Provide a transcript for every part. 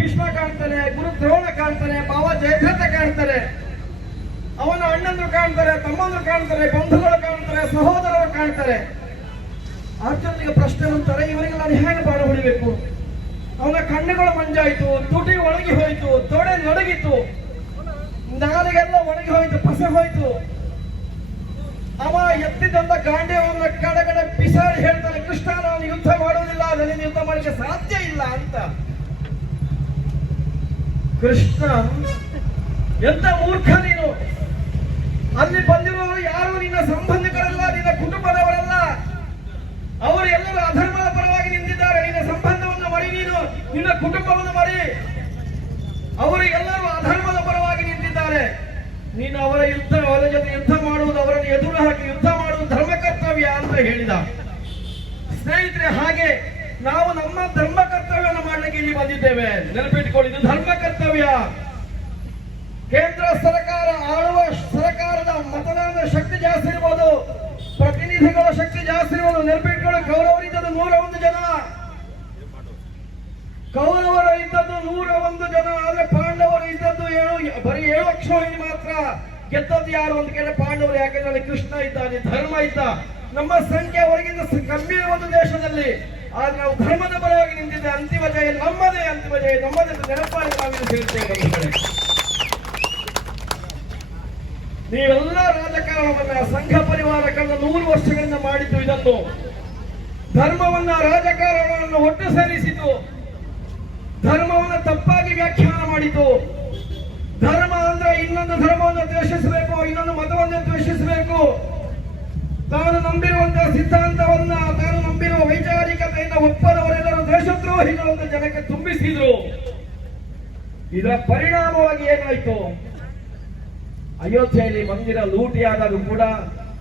ಭೀಷ್ಮ ಕಾಣ್ತಾನೆ, ಗುರು ದ್ರೋಣ ಕಾಣ್ತಾನೆ, ಭಾವ ಜಯದ್ರಥ ಕಾಣ್ತಾರೆ, ಅವನ ಅಣ್ಣಂದ್ರು ಕಾಣ್ತಾರೆ, ತಮ್ಮಂದ್ರು ಕಾಣ್ತಾರೆ, ಬಂಧುಗಳು ಕಾಣ್ತಾರೆ, ಸಹೋದರರು ಕಾಣ್ತಾರೆ. ಅರ್ಜುನಿಗೆ ಪ್ರಶ್ನೆ ಅಂತಾರೆ, ಇವರಿಗೆ ನಾನು ಹೇಗೆ ಬಾಣ ಹೊಡಿಬೇಕು? ಅವನ ಕಣ್ಣುಗಳು ಮಂಜಾಯಿತು, ತುಟಿ ಒಣಗಿ ಹೋಯಿತು, ತೊಡೆ ನಡಗಿತು, ನಾಲಿಗೆಲ್ಲ ಒಣಗಿ ಹೋಯಿತು, ಪಸ ಹೋಯಿತು. ಅವ ಎತ್ತಿದಂತ ಗಾಂಡೀವನ್ನ ಕಡೆಗಡೆ ಬಿಸಾಡಿ ಹೇಳ್ತಾನೆ, ಕೃಷ್ಣ ನಾನು ಯುದ್ಧ ಮಾಡುವುದಿಲ್ಲ, ಅದನ್ನು ಯುದ್ಧ ಮಾಡಲಿಕ್ಕೆ ಸಾಧ್ಯ ಇಲ್ಲ ಅಂತ. ಕೃಷ್ಣ ಎಂತ ಮೂರ್ಖ ನೀನು! ಅಲ್ಲಿ ಬಂದಿರುವವರು ಯಾರು ನಿನ್ನ ಸಂಬಂಧಿಕರಲ್ಲ, ನಿನ್ನ ಕುಟುಂಬದವರಲ್ಲ. ಅವರು ಎಲ್ಲರೂ ಅಧರ್ಮದ ಪರವಾಗಿ ನಿಂತಿದ್ದಾರೆ. ನಿನ್ನ ಸಂಬಂಧವನ್ನು ಮರಿ, ನೀನು ನಿನ್ನ ಕುಟುಂಬವನ್ನು ಮರಿ. ಅವರು ಎಲ್ಲರೂ ಅಧರ್ಮದ ಪರವಾಗಿ ನಿಂತಿದ್ದಾರೆ. ನೀನು ಅವರ ಜೊತೆ ಯುದ್ಧ ಮಾಡುವುದು, ಅವರನ್ನು ಎದುರು ಹಾಕಿ ಯುದ್ಧ ಮಾಡುವುದು ಧರ್ಮ ಕರ್ತವ್ಯ ಅಂತ ಹೇಳಿದ. ಸ್ನೇಹಿತರೆ, ಹಾಗೆ ನಾವು ನಮ್ಮ ಧರ್ಮ ಕರ್ತವ್ಯವನ್ನು ಮಾಡಲಿಕ್ಕೆ ಇಲ್ಲಿ ಬಂದಿದ್ದೇವೆ. ನೆನಪಿಟ್ಟುಕೊಳ್ಳಿ, ಇದು ಧರ್ಮ ಕರ್ತವ್ಯ. ಕೇಂದ್ರ ಸರ್ಕಾರ ಆಳುವ ಸರ್ಕಾರದ ಮತದಾನದ ಶಕ್ತಿ ಜಾಸ್ತಿ ಇರ್ಬೋದು, ಪ್ರತಿನಿಧಿಗಳ ಶಕ್ತಿ ಜಾಸ್ತಿ ಇರ್ಬೋದು. ನೆನಪಿಟ್ಕೊಳ್ಳಿ, ಕೌರವರಿದ್ದದ್ದು 101 ಜನ, ಕೌರವರು ಇದ್ದದ್ದು 101 ಜನ. ಆದ್ರೆ ಪಾಂಡವರು ಇದ್ದದ್ದು ಬರೀ 7 ಲಕ್ಷ ಮಾತ್ರ. ಗೆದ್ದದ್ದು ಯಾರು ಅಂತ ಕೇಳಿದ್ರೆ ಪಾಂಡವರು. ಯಾಕೆಂದ್ರೆ ಅಲ್ಲಿ ಕೃಷ್ಣ ಇದ್ದಾನೆ, ಧರ್ಮ ಇದ್ದ. ನಮ್ಮ ಸಂಖ್ಯೆ ಹೊರಗಿಂದ ಕಮ್ಮಿ ಒಂದು ದೇಶದಲ್ಲಿ, ಆದ್ರೆ ನಾವು ಧರ್ಮದ ಪರವಾಗಿ ನಿಂತಿದ್ದೆ. ಅಂತಿಮ ಜಯ ನಮ್ಮದೇ, ಅಂತಿಮ ಜಯ ನಮ್ಮದೇ ಅಂತ ನೆನಪಾಗಿ ನಾವಿಲ್ಲಿ ಸೇರ್ತೇವೆ. ನೀವೆಲ್ಲ ರಾಜಕಾರಣವನ್ನ, ಸಂಘ ಪರಿವಾರ ಕಳೆದ 100 ವರ್ಷಗಳಿಂದ ಮಾಡಿದ್ದು ಇದನ್ನು. ಧರ್ಮವನ್ನ, ರಾಜಕಾರಣವನ್ನು ಒಟ್ಟು ಸೇರಿಸಿತು. ಧರ್ಮವನ್ನು ತಪ್ಪಾಗಿ ವ್ಯಾಖ್ಯಾನ ಮಾಡಿತು. ಧರ್ಮ ಅಂದ್ರೆ ಇನ್ನೊಂದು ಧರ್ಮವನ್ನು ದ್ವೇಷಿಸಬೇಕು, ಇನ್ನೊಂದು ಮತವನ್ನು ದ್ವೇಷಿಸಬೇಕು. ತಾನು ನಂಬಿರುವಂತಹ ಸಿದ್ಧಾಂತವನ್ನ, ತಾನು ನಂಬಿರುವ ವೈಚಾರಿಕತೆಯನ್ನು ಒಪ್ಪದವರೆಲ್ಲರೂ ದೇಶದ್ರೋಹಿಗಳನ್ನು ಜನಕ್ಕೆ ತುಂಬಿಸಿದ್ರು. ಇದರ ಪರಿಣಾಮವಾಗಿ ಏನಾಯ್ತು? ಅಯೋಧ್ಯೆಯಲ್ಲಿ ಮಂದಿರ ಲೂಟಿಯಾದರೂ ಕೂಡ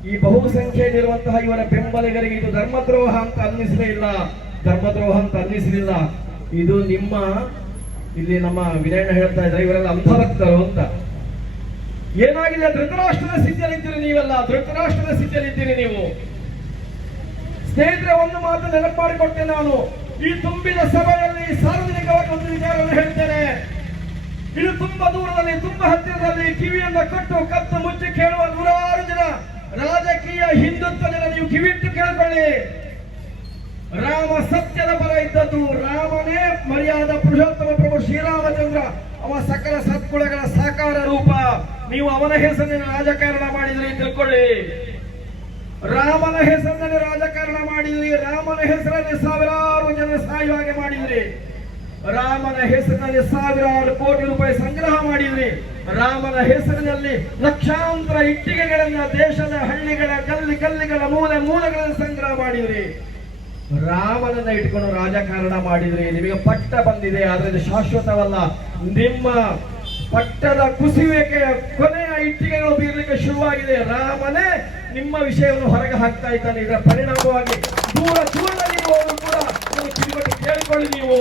ಈ ಬಹುಸಂಖ್ಯೆಯಲ್ಲಿರುವಂತಹ ಇವರ ಬೆಂಬಲಿಗರಿಗೆ ಇದು ಧರ್ಮದ್ರೋಹ ಅಂತ ಅನ್ನಿಸಲೇ ಇಲ್ಲ, ಧರ್ಮದ್ರೋಹ ಅಂತ ಅನ್ನಿಸಲಿಲ್ಲ. ಇದು ನಿಮ್ಮ, ಇಲ್ಲಿ ನಮ್ಮ ವಿನಯಣ್ಣ ಹೇಳ್ತಾ ಇದ್ದಾರೆ, ಇವರೆಲ್ಲ ಅಂಧಭಕ್ತರು ಅಂತ. ಏನಾಗಿದೆ? ಧೃತರಾಷ್ಟ್ರದ ಸ್ಥಿತಿಯಲ್ಲಿದ್ದೀರಿ ನೀವೆಲ್ಲ, ಧೃತರಾಷ್ಟ್ರದ ಸ್ಥಿತಿಯಲ್ಲಿದ್ದೀರಿ ನೀವು. ಸ್ನೇಹಿತರೆ, ಒಂದು ಮಾತು ನೆನಪು ಮಾಡಿಕೊಟ್ಟೆ ನಾನು. ಈ ತುಂಬಿದ ಸಭೆಯಲ್ಲಿ ಸಾರ್ವಜನಿಕವಾಗಿ ಒಂದು ವಿಚಾರವನ್ನು ಹೇಳ್ತೇನೆ. ಇದು ತುಂಬಾ ದೂರದಲ್ಲಿ, ತುಂಬಾ ಹತ್ತಿರದಲ್ಲಿ ಕಿವಿಯನ್ನ ಕತ್ತು ಮುಚ್ಚಿ ಕೇಳುವ 100 ಜನ ರಾಜಕೀಯ ಹಿಂದುತ್ವ ಜನ ನೀವು ಕಿವಿಟ್ಟು ಕೇಳ್ಕೊಳ್ಳಿ. ರಾಮ ಸತ್ಯದ ಪರ ಇದ್ದದ್ದು, ರಾಮನೇ ಮರ್ಯಾದ ಪುರುಷೋತ್ತಮ ಪ್ರಭು ಶ್ರೀರಾಮಚಂದ್ರ, ಅವ ಸಕಲ ಸತ್ಗುಣಗಳ ಸಾಕಾರ ರೂಪ. ನೀವು ಅವನ ಹೆಸರಿನ ರಾಜಕಾರಣ ಮಾಡಿದ್ರಿ ತಿಳ್ಕೊಳ್ಳಿ. ರಾಮನ ಹೆಸರಿನಲ್ಲಿ ರಾಜಕಾರಣ ಮಾಡಿದ್ರಿ, ರಾಮನ ಹೆಸರಲ್ಲಿ ಸಾವಿರಾರು ಜನ ಸಾಯುವ ಹಾಗೆ ಮಾಡಿದ್ರಿ, ರಾಮನ ಹೆಸರಿನಲ್ಲಿ ಸಾವಿರಾರು ಕೋಟಿ ರೂಪಾಯಿ ಸಂಗ್ರಹ ಮಾಡಿದ್ರಿ, ರಾಮನ ಹೆಸರಿನಲ್ಲಿ ಲಕ್ಷಾಂತರ ಇಟ್ಟಿಗೆಗಳನ್ನ ದೇಶದ ಹಳ್ಳಿಗಳ ಗಲ್ಲಿಗಳ ಮೂಲೆಗಳಲ್ಲಿ ಸಂಗ್ರಹ ಮಾಡಿದ್ರಿ, ರಾಮನನ್ನ ಇಟ್ಕೊಂಡು ರಾಜಕಾರಣ ಮಾಡಿದ್ರಿ. ನಿಮಗೆ ಪಟ್ಟ ಬಂದಿದೆ, ಆದ್ರೆ ಇದು ಶಾಶ್ವತವಲ್ಲ. ನಿಮ್ಮ ಪಟ್ಟದ ಕುಸಿಯುವಿಕೆಯ ಕೊನೆಯ ಇಟ್ಟಿಗೆಗಳು ಬೀರಲಿಕ್ಕೆ ಶುರುವಾಗಿದೆ. ರಾಮನೇ ನಿಮ್ಮ ವಿಷಯವನ್ನು ಹೊರಗೆ ಹಾಕ್ತಾ ಇದ್ದಾನೆ. ಇದರ ಪರಿಣಾಮವಾಗಿ ದೂರದಲ್ಲಿರುವವರು ಕೂಡ ಕಿವಿಗೊಟ್ಟು ಕೇಳಿಕೊಳ್ಳಿ. ನೀವು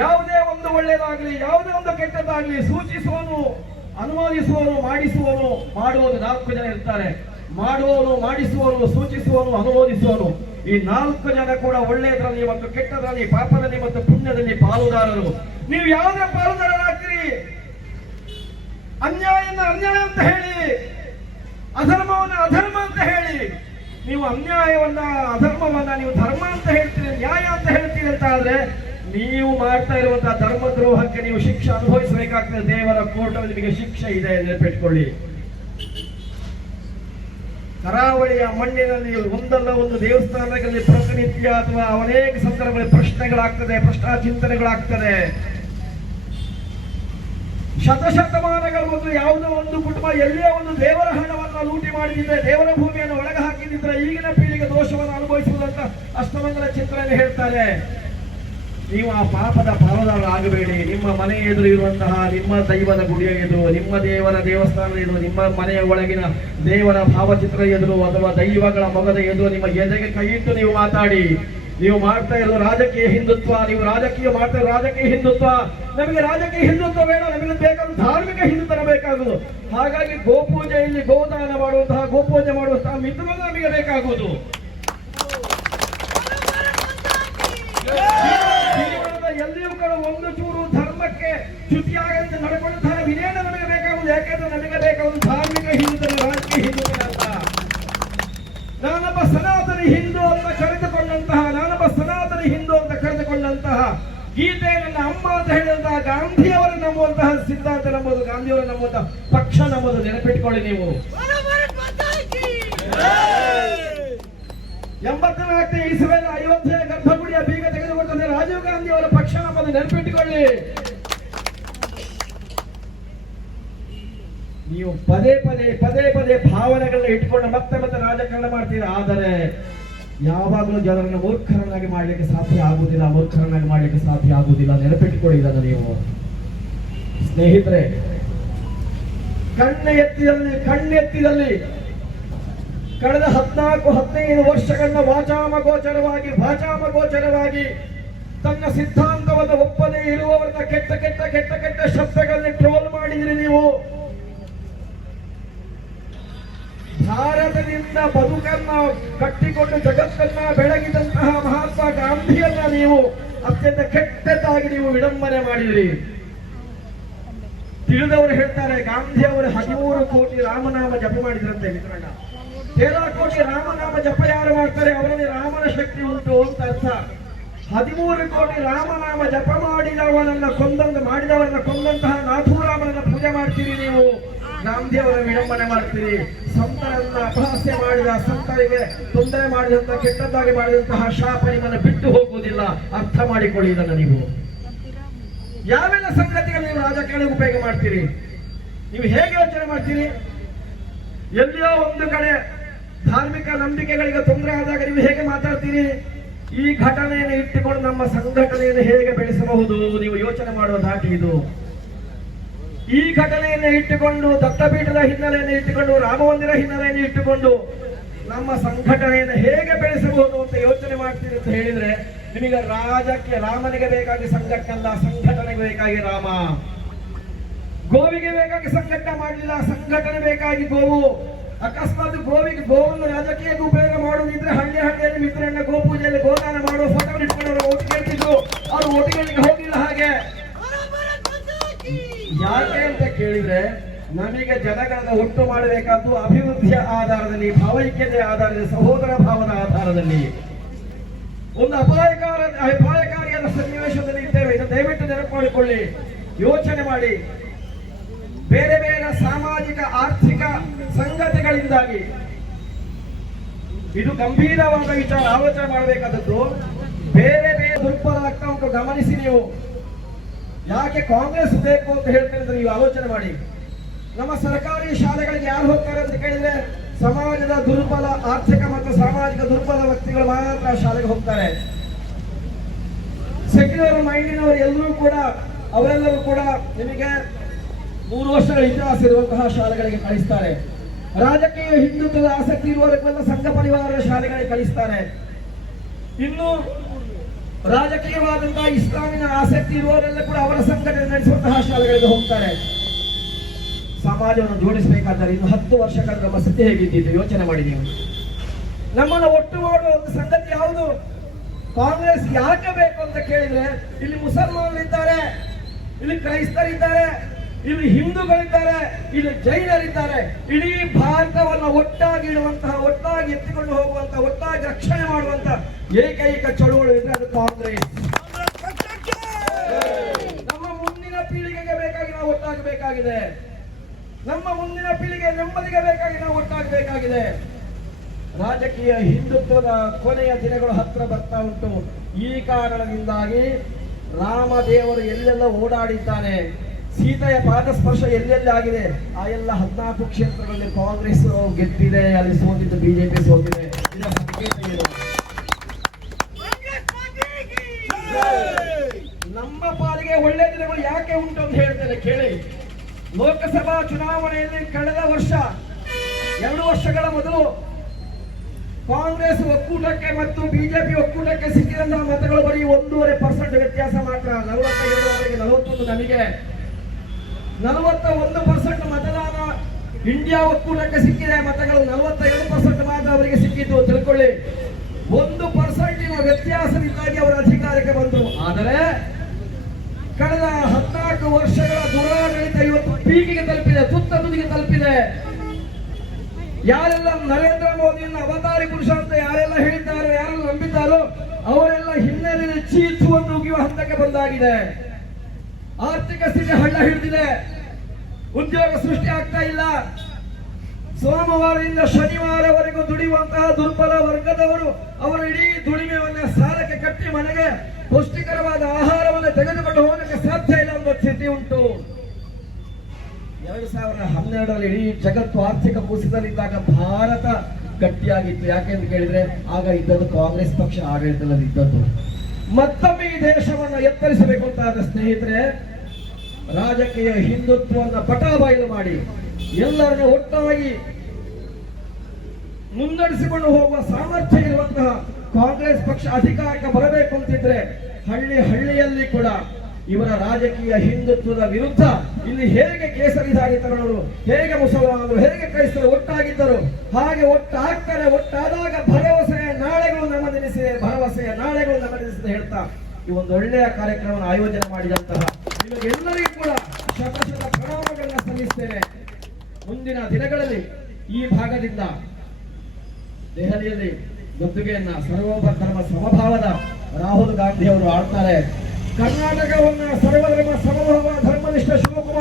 ಯಾವುದೇ ಒಂದು ಒಳ್ಳೆಯದಾಗ್ಲಿ, ಯಾವುದೇ ಒಂದು ಕೆಟ್ಟದ್ದಾಗ್ಲಿ, ಸೂಚಿಸುವನು, ಅನುಮೋದಿಸುವನು, ಮಾಡಿಸುವನು, ಮಾಡುವನು 4 ಜನ ಇರ್ತಾರೆ. ಮಾಡುವವನು, ಮಾಡಿಸುವವನು, ಸೂಚಿಸುವವನು, ಅನುಮೋದಿಸುವನು. ಈ 4 ಜನ ಕೂಡ ಒಳ್ಳೆಯದರಲ್ಲಿ ಮತ್ತು ಕೆಟ್ಟದಲ್ಲಿ, ಪಾಪದಲ್ಲಿ ಮತ್ತು ಪುಣ್ಯದಲ್ಲಿ ಪಾಲುದಾರರು. ನೀವು ಯಾವುದೇ ಪಾಲುದಾರರಾಗ್ತೀರಿ? ಅನ್ಯಾಯ ಅಂತ ಹೇಳಿ, ಅಧರ್ಮವನ್ನ ಅಧರ್ಮ ಅಂತ ಹೇಳಿ, ನೀವು ಅನ್ಯಾಯವನ್ನ ಅಧರ್ಮವನ್ನ ನೀವು ಧರ್ಮ ಅಂತ ಹೇಳ್ತೀರಿ, ನ್ಯಾಯ ಅಂತ ಹೇಳ್ತೀರಿ ಅಂತ ಆದ್ರೆ ನೀವು ಮಾಡ್ತಾ ಇರುವಂತಹ ಧರ್ಮದ್ರೋಹಕ್ಕೆ ನೀವು ಶಿಕ್ಷೆ ಅನುಭವಿಸಬೇಕಾಗ್ತದೆ. ದೇವರ ಕೋರ್ಟಲ್ಲಿ ನಿಮಗೆ ಶಿಕ್ಷೆ ಇದೆ, ನೆನಪಿಟ್ಕೊಳ್ಳಿ. ಕರಾವಳಿಯ ಮಣ್ಣಿನಲ್ಲಿ ಒಂದಲ್ಲ ಒಂದು ದೇವಸ್ಥಾನಗಳಲ್ಲಿ ಪ್ರತಿನಿತ್ಯ ಅಥವಾ ಅನೇಕ ಸಂದರ್ಭಗಳಲ್ಲಿ ಪ್ರಶ್ನೆಗಳಾಗ್ತದೆ, ಪ್ರಶ್ನಾಚಿಂತನೆಗಳಾಗ್ತದೆ. ಶತಶತಮಾನಗಳ ಮೊದಲು ಯಾವುದೋ ಒಂದು ಕುಟುಂಬ ಎಲ್ಲಿಯೋ ಒಂದು ದೇವರ ಹಣವನ್ನು ಲೂಟಿ ಮಾಡಿದ್ರೆ, ದೇವರ ಭೂಮಿಯನ್ನು ಒಳಗೆ ಹಾಕಿದ್ರೆ ಈಗಿನ ಪೀಳಿಗೆ ದೋಷವನ್ನು ಅನುಭವಿಸುವುದಂತ ಅಷ್ಟಮಂಗಲ ಚಿಂತನೆ ಹೇಳ್ತಾರೆ. ನೀವು ಆ ಪಾಪದ ಪಾಲುದಾರರಾಗಬೇಡಿ. ನಿಮ್ಮ ಮನೆ ಎದುರು ಇರುವಂತಹ ನಿಮ್ಮ ದೈವದ ಗುಡಿಯ ಎದುರು, ನಿಮ್ಮ ದೇವರ ದೇವಸ್ಥಾನದ ಎದುರು, ನಿಮ್ಮ ಮನೆಯ ಒಳಗಿನ ದೇವರ ಭಾವಚಿತ್ರ ಎದುರು ಅಥವಾ ದೈವಗಳ ಮೊಗದ ಎದುರು ನಿಮ್ಮ ಎದೆಗೆ ಕೈ ಇಟ್ಟು ನೀವು ಮಾತಾಡಿ. ನೀವು ಮಾಡ್ತಾ ಇರೋ ರಾಜಕೀಯ ಹಿಂದುತ್ವ, ನೀವು ಮಾಡ್ತಾ ಇರೋ ರಾಜಕೀಯ ಹಿಂದುತ್ವ. ನಮಗೆ ರಾಜಕೀಯ ಹಿಂದುತ್ವ ಬೇಡ, ನಮಗೆ ಬೇಕಾದ ಧಾರ್ಮಿಕ ಹಿಂದುತ್ವ ಬೇಕಾಗುವುದು. ಹಾಗಾಗಿ ಗೋಪೂಜೆಯಲ್ಲಿ ಗೋದಾನ ಮಾಡುವಂತಹ, ಗೋಪೂಜೆ ಮಾಡುವಂತಹ ಮಿತ್ರಗಳು ನಮಗೆ ಬೇಕಾಗುವುದು. ಎಲ್ಲಿಯೂ ಕೂಡ ಗೀತೆ ನನ್ನ ಅಮ್ಮ ಅಂತ ಹೇಳಿದಂತಹ ಗಾಂಧಿಯವರು ನಂಬುವಂತಹ ಸಿದ್ಧಾಂತ ನಂಬುದು, ಗಾಂಧಿಯವರು ನಂಬುವಂತಹ ಪಕ್ಷ ನಂಬುದು, ನೆನಪಿಟ್ಕೊಳ್ಳಿ ನೀವು. 84ನೇ ಇಸವಿಯಲ್ಲಿ ಅಯೋಧ್ಯೆ ಗರ್ಭಗುಡಿಯ ಬೀಗ ತೆಗೆದುಕೊಟ್ಟಂತೆ ರಾಜೀವ್ ಗಾಂಧಿ ಅವರ ಪಕ್ಷ ನಂಬುದು, ನೆನಪಿಟ್ಟುಕೊಳ್ಳಿ. ನೀವು ಪದೇ ಪದೇ ಭಾವನೆಗಳನ್ನ ಇಟ್ಕೊಂಡು ಮತ್ತೆ ರಾಜಕಾರಣ ಮಾಡ್ತೀರಾ. ಆದರೆ ಯಾವಾಗಲೂ ಜನರನ್ನು ಮೂರ್ಖರನ್ನಾಗಿ ಮಾಡ್ಲಿಕ್ಕೆ ಸಾಧ್ಯ ಆಗುವುದಿಲ್ಲ, ಮೂರ್ಖರನ್ನಾಗಿ ಮಾಡ್ಲಿಕ್ಕೆ ಸಾಧ್ಯ ಆಗುವುದಿಲ್ಲ. ನೆನಪಿಟ್ಟುಕೊಳ್ಳಿ ಇದನ್ನು ನೀವು. ಸ್ನೇಹಿತರೆ, ಕಣ್ಣೆತ್ತಿದಲ್ಲಿ ಕಳೆದ 14-15 ವರ್ಷಗಳನ್ನ ವಾಚಾಮಗೋಚರವಾಗಿ ತನ್ನ ಸಿದ್ಧಾಂತವನ್ನು ಒಪ್ಪದೇ ಇರುವವರನ್ನ ಕೆಟ್ಟ ಶಬ್ದಗಳಲ್ಲಿ ಟ್ರೋಲ್ ಮಾಡಿದ್ರಿ ನೀವು. ಭಾರತದಿಂದ ಬದುಕನ್ನ ಕಟ್ಟಿಕೊಂಡು ಜಗತ್ತನ್ನ ಬೆಳಗಿದಂತಹ ಮಹಾತ್ಮ ಗಾಂಧಿಯನ್ನ ನೀವು ಅತ್ಯಂತ ಕೆಟ್ಟದಾಗಿ ನೀವು ವಿಡಂಬನೆ ಮಾಡಿದ್ರಿ. ತಿಳಿದವರು ಹೇಳ್ತಾರೆ, ಗಾಂಧಿ ಅವರು 13 ಕೋಟಿ ರಾಮನಾಮ ಜಪ ಮಾಡಿದ್ರಂತೆ. ಮಿತ್ರಣ್ಣ, 13 ಕೋಟಿ ರಾಮನಾಮ ಜಪ ಯಾರು ಮಾಡ್ತಾರೆ ಅವರಲ್ಲಿ ರಾಮನ ಶಕ್ತಿ ಉಂಟು ಅಂತ ಅರ್ಥ. 13 ಕೋಟಿ ರಾಮನಾಮ ಜಪ ಮಾಡಿದವರನ್ನ ಕೊಂದಂತಹ ನಾಥೂರಾಮನನ್ನ ಪೂಜೆ ಮಾಡ್ತೀರಿ ನೀವು. ಗಾಂಧಿಯವರ ವಿಡಂಬನೆ ಮಾಡ್ತೀರಿ. ಸಂತರನ್ನ ಅಪಹಾಸ್ಯ ಮಾಡಿದ, ಸಂತರಿಗೆ ತೊಂದರೆ ಮಾಡಿದಂತ, ಕೆಟ್ಟದ್ದಾಗಿ ಮಾಡಿದಂತಹ ಶಾಪ ನಿಮ್ಮನ್ನು ಬಿಟ್ಟು ಹೋಗುವುದಿಲ್ಲ. ಅರ್ಥ ಮಾಡಿಕೊಳ್ಳಿ ಇದನ್ನು ನೀವು. ಯಾವೆಲ್ಲ ಸಂಗತಿಗಳು ನೀವು ರಾಜಕಾರಣಕ್ಕೆ ಉಪಯೋಗ ಮಾಡ್ತೀರಿ? ನೀವು ಹೇಗೆ ಯೋಚನೆ ಮಾಡ್ತೀರಿ? ಎಲ್ಲಿಯೋ ಒಂದು ಕಡೆ ಧಾರ್ಮಿಕ ನಂಬಿಕೆಗಳಿಗೆ ತೊಂದರೆ ಆದಾಗ ನೀವು ಹೇಗೆ ಮಾತಾಡ್ತೀರಿ? ಈ ಘಟನೆಯನ್ನು ಇಟ್ಟುಕೊಂಡು ನಮ್ಮ ಸಂಘಟನೆಯನ್ನು ಹೇಗೆ ಬೆಳೆಸಬಹುದು ನೀವು ಯೋಚನೆ ಮಾಡುವ ದಾಟಿ ಇದು. ಈ ಘಟನೆಯನ್ನು ಇಟ್ಟುಕೊಂಡು, ದತ್ತಪೀಠದ ಹಿನ್ನೆಲೆಯನ್ನು ಇಟ್ಟುಕೊಂಡು, ರಾಮ ಮಂದಿರ ಹಿನ್ನೆಲೆಯನ್ನು ಇಟ್ಟುಕೊಂಡು ನಮ್ಮ ಸಂಘಟನೆಯನ್ನು ಹೇಗೆ ಬೆಳೆಸಬಹುದು ಅಂತ ಯೋಚನೆ ಮಾಡ್ತೀರಿ ಅಂತ ಹೇಳಿದ್ರೆ, ನಿಮಗೆ ರಾಜಕ್ಕೆ ರಾಮನಿಗೆ ಬೇಕಾಗಿ ಸಂಘಟನೆ ಅಲ್ಲ, ಸಂಘಟನೆಗೆ ಬೇಕಾಗಿ ರಾಮ. ಗೋವಿಗೆ ಬೇಕಾಗಿ ಸಂಘಟನೆ ಮಾಡಲಿಲ್ಲ, ಸಂಘಟನೆ ಬೇಕಾಗಿ ಗೋವು. ಅಕಸ್ಮಾತ್ ಗೋವನ್ನು ರಾಜಕೀಯಕ್ಕೆ ಉಪಯೋಗ ಮಾಡುವುದಿದ್ರೆ ಹಳ್ಳಿಯಲ್ಲಿ ಮಿತ್ರಣ್ಣ ಗೋಪೂಜೆಯಲ್ಲಿ ಗೋದಾನ ಮಾಡುವ ಫೋಟೋ ಇಟ್ಕೊಂಡು ಓಟ್ ಕೇಳ್ತಿದ್ರು. ಅವ್ರು ಓಟಿಗೆ ಹೋಗಿಲ್ಲ. ಹಾಗೆ ಯಾಕೆ ಅಂತ ಕೇಳಿದ್ರೆ, ನಮಗೆ ಜನಗಳನ್ನ ಒಟ್ಟು ಮಾಡಬೇಕಾದ್ದು ಅಭಿವೃದ್ಧಿಯ ಆಧಾರದಲ್ಲಿ, ಭಾವೈಕ್ಯತೆಯ ಆಧಾರದಲ್ಲಿ, ಸಹೋದರ ಭಾವದ ಆಧಾರದಲ್ಲಿ. ಒಂದು ಅಪಾಯಕಾರಿಯಾದ ಸನ್ನಿವೇಶದಲ್ಲಿ ಇದ್ದೇವೆ. ಇದು ದಯವಿಟ್ಟು ನೆನಪು ಮಾಡಿಕೊಳ್ಳಿ, ಯೋಚನೆ ಮಾಡಿ. ಬೇರೆ ಸಾಮಾಜಿಕ ಆರ್ಥಿಕ ಸಂಗತಿಗಳಿಂದಾಗಿ ಇದು ಗಂಭೀರವಾದ ವಿಚಾರ, ಆಲೋಚನೆ ಮಾಡಬೇಕಾದದ್ದು. ಬೇರೆ ದುರ್ಬಲ ಆಗ್ತಾ ಉಂಟು, ಗಮನಿಸಿ ನೀವು. ಯಾಕೆ ಕಾಂಗ್ರೆಸ್ ಬೇಕು ಅಂತ ಹೇಳ್ತೇನೆ ನೀವು ಆಲೋಚನೆ ಮಾಡಿ. ನಮ್ಮ ಸರ್ಕಾರಿ ಶಾಲೆಗಳಿಗೆ ಯಾರು ಹೋಗ್ತಾರೆ ಅಂತ ಕೇಳಿದ್ರೆ, ಸಮಾಜದ ದುರ್ಬಲ, ಆರ್ಥಿಕ ಮತ್ತು ಸಾಮಾಜಿಕ ದುರ್ಬಲ ವ್ಯಕ್ತಿಗಳು ಮಾತ್ರ ಶಾಲೆಗೆ ಹೋಗ್ತಾರೆ. ಸೆಕ್ಯುಲರ್ ಮೈಂಡಿನವರು ಅವರೆಲ್ಲರೂ ಕೂಡ ನಿಮಗೆ 3 ವರ್ಷಗಳ ಇತಿಹಾಸ ಇರುವಂತಹ ಶಾಲೆಗಳಿಗೆ ಕಳಿಸ್ತಾರೆ. ರಾಜಕೀಯ ಹಿಂದುತ್ವದ ಆಸಕ್ತಿ ಇರುವವರೆಲ್ಲ ಸಂಘ ಪರಿವಾರದ ಶಾಲೆಗಳಿಗೆ ಕಳಿಸ್ತಾರೆ. ಇನ್ನು ರಾಜಕೀಯವಾದಂತಹ ಇಸ್ಲಾಮಿನ ಆಸಕ್ತಿ ಇರುವವರೆಲ್ಲ ಕೂಡ ಅವರ ಸಂಘಟನೆ ನಡೆಸುವಂತಹ ಶಾಲೆಗಳಿಗೆ ಹೋಗ್ತಾರೆ. ಸಮಾಜವನ್ನು ಜೋಡಿಸಬೇಕಾದರೆ ಇನ್ನು 10 ವರ್ಷಗಳ ನಮ್ಮ ಸ್ಥಿತಿ ಹೇಗಿದ್ದಿತ್ತು ಯೋಚನೆ ಮಾಡಿ ನೀವು. ನಮ್ಮನ್ನು ಒಟ್ಟು ಮಾಡುವ ಒಂದು ಸಂಗತಿ ಯಾವುದು? ಕಾಂಗ್ರೆಸ್ ಯಾಕೆ ಬೇಕು ಅಂತ ಕೇಳಿದ್ರೆ, ಇಲ್ಲಿ ಮುಸಲ್ಮಾನರಿದ್ದಾರೆ, ಇಲ್ಲಿ ಕ್ರೈಸ್ತರಿದ್ದಾರೆ, ಇಲ್ಲಿ ಹಿಂದೂಗಳಿದ್ದಾರೆ, ಇಲ್ಲಿ ಜೈನರಿದ್ದಾರೆ. ಇಡೀ ಭಾರತವನ್ನು ಒಟ್ಟಾಗಿ ಇಡುವಂತಹ, ಒಟ್ಟಾಗಿ ಎತ್ತಿಕೊಂಡು ಹೋಗುವಂತಹ, ಒಟ್ಟಾಗಿ ರಕ್ಷಣೆ ಮಾಡುವಂತಹ ಏಕೈಕ ಚಳುವಳಿ ಇದ್ರೆ ಅದು ಕಾಂಗ್ರೆಸ್. ನಮ್ಮ ಮುಂದಿನ ಪೀಳಿಗೆಗೆ ಬೇಕಾಗಿ ನಾವು ಒಟ್ಟಾಗಬೇಕಾಗಿದೆ. ನಮ್ಮ ಮುಂದಿನ ಪೀಳಿಗೆ ನೆಮ್ಮದಿಗೆ ಬೇಕಾಗಿ ನಾವು ಒಟ್ಟಾಗಬೇಕಾಗಿದೆ. ರಾಜಕೀಯ ಹಿಂದುತ್ವದ ಕೊನೆಯ ದಿನಗಳು ಹತ್ರ ಬರ್ತಾ ಉಂಟು. ಈ ಕಾರಣದಿಂದಾಗಿ ರಾಮದೇವರು ಎಲ್ಲೆಲ್ಲ ಓಡಾಡಿದ್ದಾನೆ, ಸೀತೆಯ ಪಾದಸ್ಪರ್ಶ ಎಲ್ಲೆಲ್ಲಿ ಆಗಿದೆ, ಆ ಎಲ್ಲ 14 ಕ್ಷೇತ್ರಗಳಲ್ಲಿ ಕಾಂಗ್ರೆಸ್ ಗೆದ್ದಿದೆ, ಅಲ್ಲಿ ಸೋತಿದ್ದು ಬಿಜೆಪಿ ಸೋತಿದೆ. ಇದರ ಸಂಕೇತ ಏನು? ನಮ್ಮ ಪಾಲಿಗೆ ಒಳ್ಳೆ ದಿನಗಳು ಯಾಕೆ ಉಂಟು ಅಂತ ಹೇಳ್ತೇನೆ ಕೇಳಿ. ಲೋಕಸಭಾ ಚುನಾವಣೆಯಲ್ಲಿ ಕಳೆದ ವರ್ಷ 2 ವರ್ಷಗಳ ಮೊದಲು ಕಾಂಗ್ರೆಸ್ ಒಕ್ಕೂಟಕ್ಕೆ ಮತ್ತು ಬಿಜೆಪಿ ಒಕ್ಕೂಟಕ್ಕೆ ಸಿಕ್ಕಿದಂತಹ ಮತಗಳು ಬರೀ 1.5% ವ್ಯತ್ಯಾಸ ಮಾತ್ರ. 42 41 ನಮಗೆ 41% ಮತದಾನ ಇಂಡಿಯಾ ಒಕ್ಕೂಟಕ್ಕೆ ಸಿಕ್ಕಿದೆ. ಮತಗಳು 42% ಮಾತ್ರ ಅವರಿಗೆ ಸಿಕ್ಕಿದ್ದು ತಿಳ್ಕೊಳ್ಳಿ. 1% ವ್ಯತ್ಯಾಸದಿಂದಾಗಿ ಅವರ ಅಧಿಕಾರಕ್ಕೆ ಬಂದರು. ಆದರೆ ಕಳೆದ 14 ವರ್ಷಗಳ ದುರಾಡಳಿತ ಇವತ್ತು ಪೀಕಿಗೆ ತಲುಪಿದೆ, ತುತ್ತುದಿಗೆ ತಲುಪಿದೆ. ಯಾರೆಲ್ಲ ನರೇಂದ್ರ ಮೋದಿಯನ್ನು ಅವತಾರಿ ಪುರುಷ ಅಂತ ಯಾರೆಲ್ಲ ಹೇಳಿದ್ದಾರೋ, ಯಾರೆಲ್ಲ ನಂಬಿದ್ದಾರೋ ಅವರೆಲ್ಲ ಹಿನ್ನೆಲೆಯಲ್ಲಿ ಚೀಚುವನ್ನು ಉಗಿಯುವ ಹಂತಕ್ಕೆ ಬಂದಾಗಿದೆ. ಆರ್ಥಿಕ ಸ್ಥಿತಿ ಹಳ್ಳ ಹಿಡಿದಿದೆ, ಉದ್ಯೋಗ ಸೃಷ್ಟಿ ಆಗ್ತಾ ಇಲ್ಲ. ಸೋಮವಾರದಿಂದ ಶನಿವಾರವರೆಗೂ ದುಡಿಯುವಂತಹ ದುರ್ಬಲ ವರ್ಗದವರು ಅವರ ಇಡೀ ದುಡಿಮೆಯನ್ನ ಸಾಲಕ್ಕೆ ಕಟ್ಟಿ ಮನೆಗೆ ಪೌಷ್ಟಿಕರವಾದ ಆಹಾರವನ್ನು ತೆಗೆದುಕೊಂಡು ಹೋಗಕ್ಕೆ ಸಾಧ್ಯ ಇಲ್ಲ ಅನ್ನೋ ಸ್ಥಿತಿ ಉಂಟು. 2012ರಲ್ಲಿ ಇಡೀ ಜಗತ್ತು ಆರ್ಥಿಕ ಕುಸಿತದಲ್ಲಿದ್ದಾಗ ಭಾರತ ಗಟ್ಟಿಯಾಗಿತ್ತು. ಯಾಕೆಂತ ಕೇಳಿದ್ರೆ ಆಗ ಇದ್ದದ್ದು ಕಾಂಗ್ರೆಸ್ ಪಕ್ಷ ಆಡಳಿತದಲ್ಲಿ ಇದ್ದದ್ದು. ಮತ್ತೊಮ್ಮೆ ಈ ದೇಶವನ್ನ ಎತ್ತರಿಸಬೇಕು ಅಂತ ಸ್ನೇಹಿತರೆ, ರಾಜಕೀಯ ಹಿಂದುತ್ವವನ್ನ ಪಟಾಬಯಲು ಮಾಡಿ ಎಲ್ಲರನ್ನ ಒಟ್ಟಾಗಿ ಮುನ್ನಡೆಸಿಕೊಂಡು ಹೋಗುವ ಸಾಮರ್ಥ್ಯ ಇರುವಂತಹ ಕಾಂಗ್ರೆಸ್ ಪಕ್ಷ ಅಧಿಕಾರಕ್ಕೆ ಬರಬೇಕು ಅಂತಿದ್ರೆ ಹಳ್ಳಿಯಲ್ಲಿ ಕೂಡ ಇವರ ರಾಜಕೀಯ ಹಿಂದುತ್ವದ ವಿರುದ್ಧ ಇಲ್ಲಿ ಹೇಗೆ ಕೇಸರಿಧಾರಿ ತರುಣರು, ಹೇಗೆ ಮುಸಲ್ಮಾನರು, ಹೇಗೆ ಕ್ರೈಸ್ತರು ಒಟ್ಟಾಗಿದ್ದರು ಹಾಗೆ ಒಟ್ಟಾಗ್ತಾರೆ. ಒಟ್ಟಾದಾಗ ಭರವಸೆಯ ನಾಳೆಗಳು ನಮನೆನಿಸಿದೆ, ಭರವಸೆಯ ನಾಳೆಗಳು ನಮನೆನಿಸಿದೆ ಹೇಳ್ತಾ ಈ ಒಂದು ಒಳ್ಳೆಯ ಕಾರ್ಯಕ್ರಮವನ್ನು ಆಯೋಜನೆ ಮಾಡಿದಂತಹ ನಿಮಗೆಲ್ಲರಿಗೂ ಕೂಡ ಶತಶತ ಪ್ರಣಾಮಗಳನ್ನ ಸಲ್ಲಿಸ್ತೇನೆ. ಮುಂದಿನ ದಿನಗಳಲ್ಲಿ ಈ ಭಾಗದಿಂದ ದೆಹಲಿಯಲ್ಲಿ ಗದ್ದುಗೆಯನ್ನ ಸರ್ವಧರ್ಮ ಸಮಭಾವದ ರಾಹುಲ್ ಗಾಂಧಿ ಅವರು ಆಡ್ತಾರೆ. ಕರ್ನಾಟಕವನ್ನ ಸರ್ವಧರ್ಮ ಸಮಭಾವ ಧರ್ಮನಿಷ್ಠ ಶಿವಕುಮಾರ